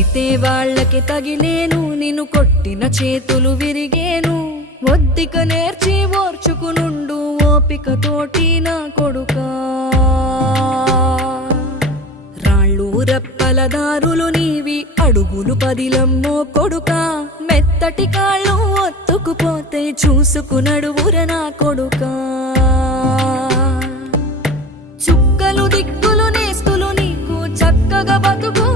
కొడితే వాళ్ళకి తగిలేను, నిన్ను కొట్టిన చేతులు విరిగేను. ఒద్దిక నేర్చి ఓర్చుకునుండు ఓపికతోటి నా కొడుకా. రాళ్ళు రెప్పల దారులు నీవి, అడుగులు పదిలమ్మో కొడుకా. మెత్తటి కాళ్ళు ఒత్తుకుపోతే చూసుకునడువుర నా కొడుకా. చుక్కలు దిక్కులు నేస్తులు నీకు చక్కగా బతుకు